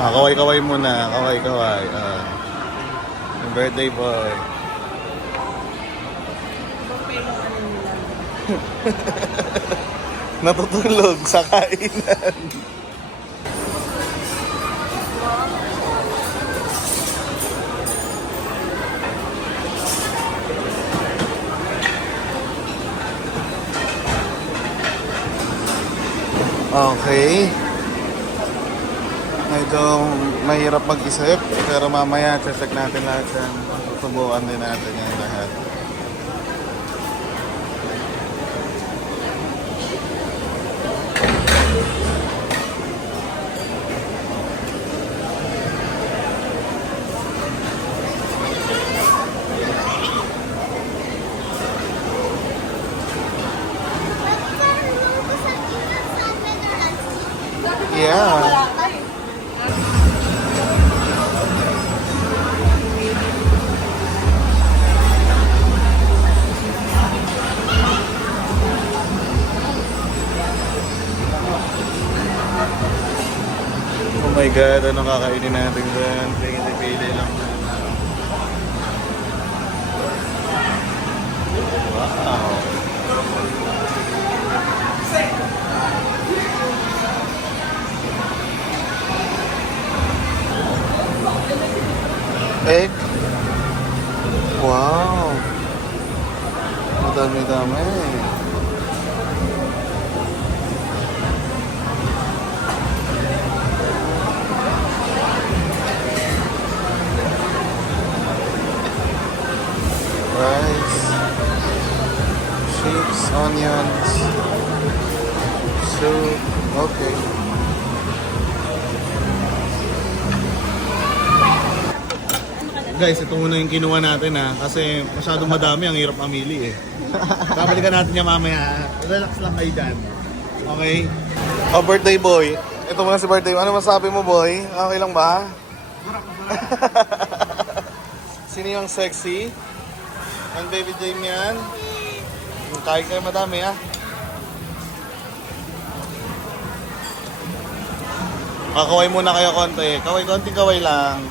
Kaway-kaway muna. Kaway-kaway. Yung birthday boy. Natutulog sa kainan. Okay. Medyo mahirap mag-isip, pero mamaya check natin lahat yan. Susubukan din natin yan lahat. Yeah. Oh my God, ano kakainin natin dyan? Pili lang. Wow. Egg? Wow. Madami-dami. Rice, chips, onions, soup. Okay. Guys, ito muna yung kinuha natin kasi masyadong madami, ang hirap mamili Babalikan natin niya mamaya. Relax lang kayo dyan. Okay? Oh, birthday boy. Ito muna si birthday. Ano masabi mo, boy? Okay lang ba? Sino yung sexy? Ang baby Jane yan. Kain kayo madami Kaway muna kayo konti. Konting kaway lang.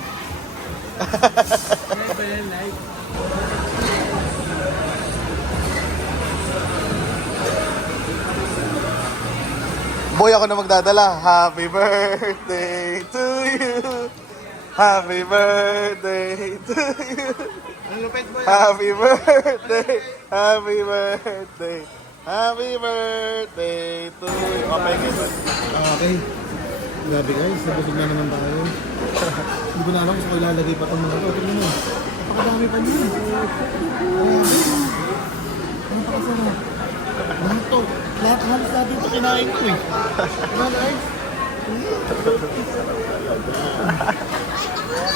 Boy, ako na magdadala. Happy birthday to you. Happy birthday to you. Happy birthday. Happy birthday. Happy birthday to you. Okay, guys. Okay. Grabe guys, nabusog na naman tayo. Hindi ko na alam kung saan ko ilalagay pa itong mga ito. Tignan mo. Napakadami pa niyan. Napakasarap. Lahat to. Halos natin ito kinain ko Diba guys?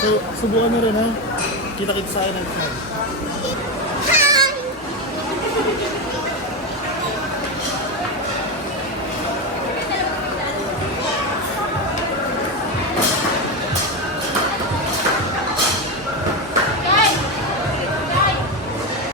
So, subukan nyo rin Kita-kita sa akin next time.